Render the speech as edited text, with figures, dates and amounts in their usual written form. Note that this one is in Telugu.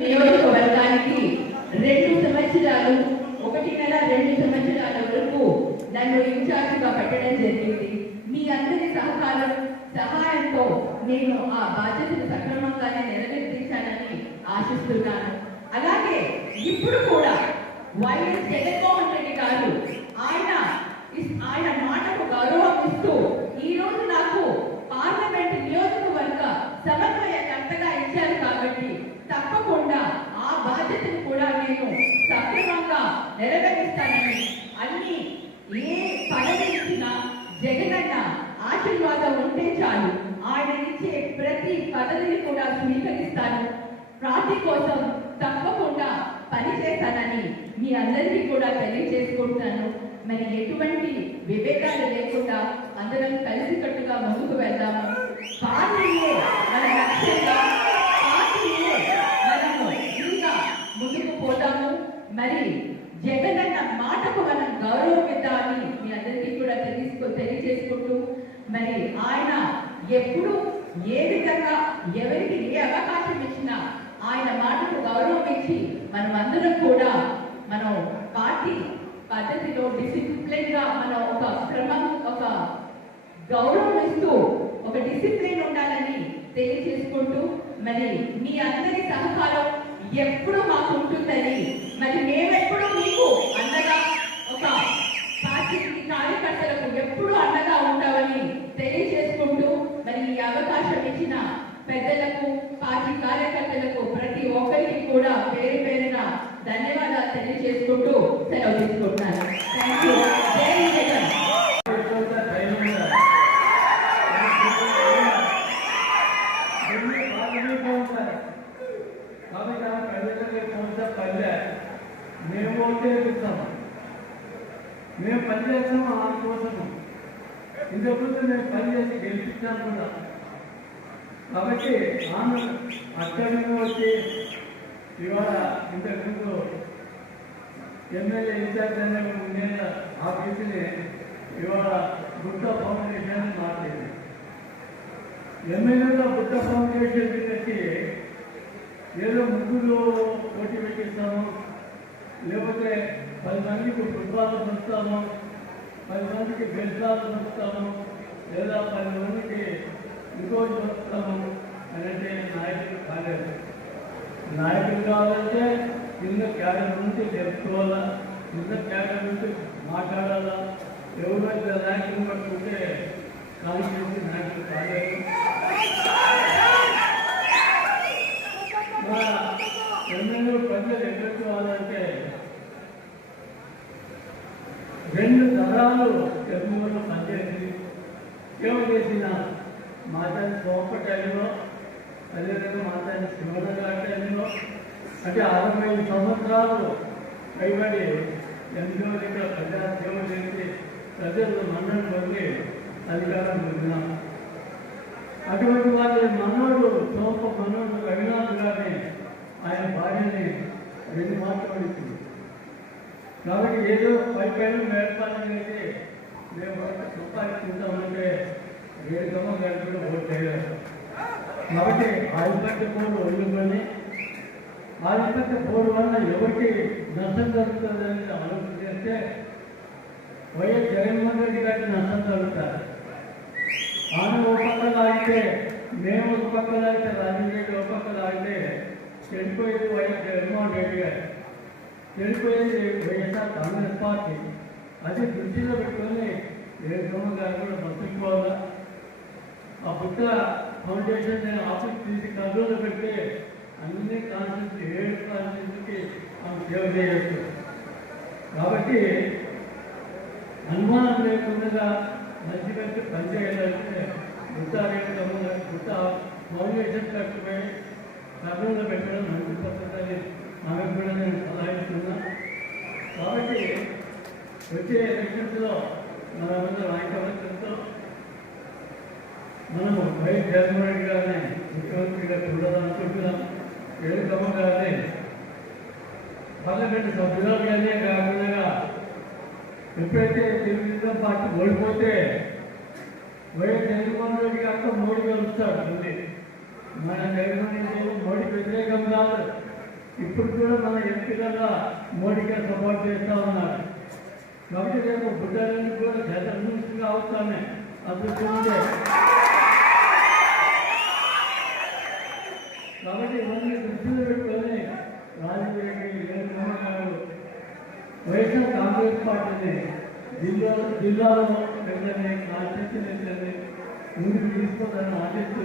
నియోజకవర్గానికి 2 సంవత్సరాలు 1 నెల 2 సంవత్సరాల వరకు నన్ను ఇన్ఛార్జిగా పెట్టడం జరిగింది. మీ అందరి సహాయంతో నేను ఆ బాధ్యతను సక్రమంగానే నెరవేర్చానని ఆశిస్తున్నాను. అలాగే ఇప్పుడు కూడా వైఎస్ జగన్మోహన్ రెడ్డి గారు ఆయన మాటకు గౌరవం ఇస్తూ ఈ రోజు నాకు పార్లమెంట్ నియోజకవర్గ సమన్వయకర్తగా ఇచ్చారు కాబట్టి తప్పకుండా ఆ బాధ్యతను కూడా నేను సక్రమంగా నెరవేరుస్తానని, అన్ని ఏ పదవి ఇచ్చినా జగనన్న ఆశీర్వాదం ఉంటే చాలు, ఆయన ఇచ్చే ప్రతి పదవిని కూడా స్వీకరిస్తాను, పార్టీ కోసం తప్పకుండా పనిచేస్తానని మీ అందరికీ కూడా తెలియజేసుకుంటున్నాను. మరి ఎటువంటి విభేదాలు లేకుండా అందరం కలిసికట్టుగా ముందుకు వెళ్దాము. పార్టీయే మన లక్ష్యంగా, పార్టీయే మనము ఇంకా ముందుకు పోతాము. మరి జగనన్న మాటకు మనం గౌరవం ఇద్దామని మీ అందరికీ కూడా తెలియజేసుకుంటూ, మరి ఆయన ఎప్పుడు ఏ విధంగా ఎవరికి ఏ అవకాశం ఇచ్చినా ఆయన మాటకు గౌరవం ఇచ్చి మనం అందరం కూడా మనం పార్టీ పద్ధతిలో డిసిప్లిన్ గా మనం ఒక క్రమం, ఒక గౌరవం ఇస్తూ ఒక డిసిప్లిన్ ఉండాలని తెలియజేసుకుంటూ, మరి మీ అందరి సహకారం ఎప్పుడు మాకు ఉంటుందని, మరి మేమెప్పుడు మీకు అండగా, ఒక పార్టీ కార్యకర్తలకు ఎప్పుడు అండగా ఉంటామని తెలియజేసుకుంటూ, మరి ఈ అవకాశం ఇచ్చిన పెద్దలకు, పార్టీ కార్యకర్తలకు ప్రతి ఒక్కరికి కూడా పేరు పేరున ధన్యవాదాలు తెలియజేసుకుంటూ సెలవు తీసుకుంటున్నాను. Thank you. జై జగన్. మేము పనిచేస్తాము ఆయన కోసము, ఇంతకుముందు మేము పనిచేసి గెలిపించాము కూడా. కాబట్టి ఆమె అక్కడి వచ్చి ఇవాళ ఇంతకుముందు ఎమ్మెల్యే ఇన్ఛార్జ్ ఉండే ఆఫీసుని ఇవాళ బుద్ధ ఫౌండేషన్ మార్చింది. ఎమ్మెల్యేలో బుద్ధ ఫౌండేషన్ పెట్టి ఏదో ముగ్గురు పోటీ పెట్టిస్తాము, లేకపోతే 10 మందికి ఫుట్బాల్ పంచుతాము, 10 మందికి బెల్బాల్ పంచుతాము, లేదా 10 మందికి ఇంకోటి పంచుతాము అని అంటే నాయకులు కాలేదు. నాయకులు కావాలంటే కింద క్యాడర్ నుంచి తెలుసుకోవాలా, కింద క్యాడర్ నుంచి మాట్లాడాలా. ఎవరైతే నాయకులు పట్టుకుంటే కాన్స్టిట్యూన్సీ నాయకులు కాలేదు. ఎమ్మెల్యే ప్రజలు ఎదుర్కోవాలంటే 2 తరాలు ఎమ్మెల్యేలో పనిచేసి సేవ చేసిన మాతాని సోపటైలో, అదేవిధంగా మాతాని శివనగాటైలో, అంటే 65 సంవత్సరాలు పైబడి ఎన్నో దగ్గర ప్రజా సేవ చేసి ప్రజలు మన్నను పొంది అధికారం పొందినాం. అటువంటి వాళ్ళ మనోడు రఘునాథ్ గారిని ఆయన భార్యని 2 మాట్లాడించింది. కాబట్టి ఏదో పైపైన ఏర్పాటు చేసి మేము సంపాదించుకుంటామంటే 7 సంవత్సరాలు కూడా ఓటు చేయలేదు. కాబట్టి ఆధిపత్య పోరు వదులుకొని, ఆధిపత్య పోరు వల్ల ఎవరికి నష్టం జరుగుతుందని ఆలోచన చేస్తే వైఎస్ జగన్మోహన్ రెడ్డి గారికి నష్టం జరుగుతారు. ఆమె ఒక పక్క లాగితే, మేము ఒక పక్క లాగితే, రాజీవ్ రెడ్డి ఒక పక్క లాగితే చెడిపోయేది వైఎస్ జగన్మోహన్ రెడ్డి గారు, చెడిపోయేది వైఎస్ఆర్ కాంగ్రెస్ పార్టీ. అది దృష్టిలో పెట్టుకొని జగన్మోహన్ గారు కూడా బతుకోవాలా. ఆ బుద్ధ ఫౌండేషన్ నేను ఆఫీస్ తీసి కర్నూలు పెడితే అన్ని కాన్స్టిట్యూన్సీ 7 కాన్స్టిట్యూన్సీకి ఆమె సేవ చేయవచ్చు. కాబట్టి అనుమానం లేకుండా మంచి మంచి పనిచేయాలంటే బుద్ధ ఫౌండేషన్ కట్టుబడి కర్నూలు పెట్టడం మంచి పద్ధతి ఆమె కూడా నేను సలహా ఇస్తున్నా. కాబట్టి వచ్చే ఎలక్షన్స్లో మనమందరం ఐకమత్యంతో మనము వైఎస్ జగన్మోహన్ రెడ్డి గారిని ముఖ్యమంత్రిగా చూడాలనుకుంటున్నాం. వేడుకమ్మ గారిని పార్లమెంటు సభ్యురాలుగానే కాకుండా ఎప్పుడైతే తెలుగుదేశం పార్టీ ఓడిపోతే వైఎస్ జగన్మోహన్ రెడ్డి గారితో మోడీ కలుస్తాడు. మన జగన్మోహన్ రెడ్డి మోడీకి వ్యతిరేకం కాదు, ఇప్పుడు కూడా మన ఎంపీలలో మోడీకే సపోర్ట్ చేస్తూ ఉన్నారు. కాబట్టి రేపు బుడ్డలన్నీ కూడా శతమూర్తిగా అవుతానే అదృష్టం ఉంటే. కాబట్టి ఇవన్నీ దృష్టిలో పెట్టుకొని రాజకీయ వైఎస్ఆర్ కాంగ్రెస్ పార్టీని జిల్లాలో కాన్స్టిట్యూషన్ ముందుకు తీసుకోవాలని ఆశిస్తూ